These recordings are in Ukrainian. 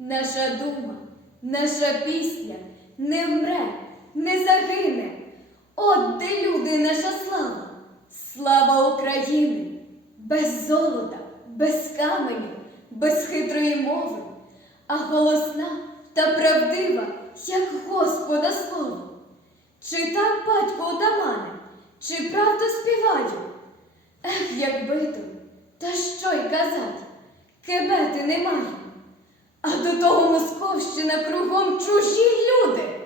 Наша дума, наша пісня не вмре, не загине. От де люди, наша слава, слава України, без золота, без каменів, без хитрої мови, а голосна та правдива, як Господа слово. Чи так батько отамане, чи правду співаю? Ех, якби то, та що й казать, кебети немає. А до того Московщина кругом чужі люди.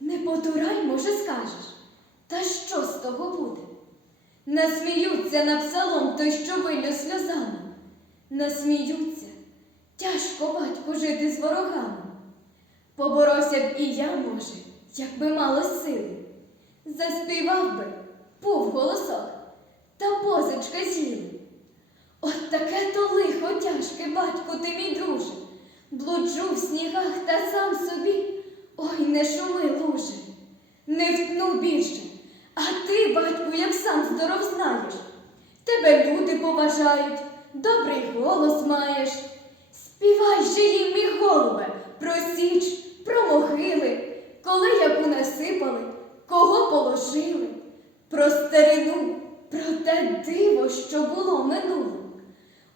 Не потурай, може, скажеш. Та що з того буде? Насміються на псалом той, що вилю сльозами. Насміються. Тяжко батьку жити з ворогами. Поборовся б і я, може, якби мало сили. Заспівав би, був голосок, та позичка з'їли. От таке то лихо тяжке, батько, ти мій друже. Блуджу в снігах та сам собі. Ой, не шуми, луже, не втну більше. А ти, батьку, як сам здоров знаєш. Тебе люди поважають, добрий голос маєш. Співай же їм, мій голубе, про січ, про могили, коли яку насипали, кого положили, про старину, про те диво, що було минулим.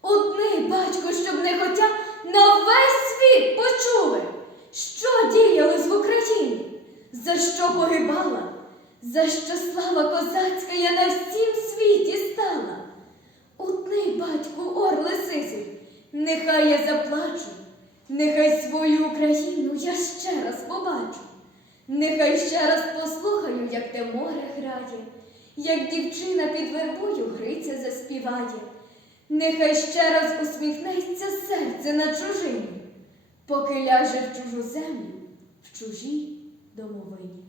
Одний батько, щоб не хотя на весь почули, що діялось в Україні, за що погибала, за що слава козацька я на всім світі стала. Одний батьку орле сизий, нехай я заплачу, нехай свою Україну я ще раз побачу. Нехай ще раз послухаю, як те море грає, як дівчина під вербою Гриця заспіває. Нехай ще раз усміхнеться серце на чужині, поки ляже в чужу землю, в чужій домовині.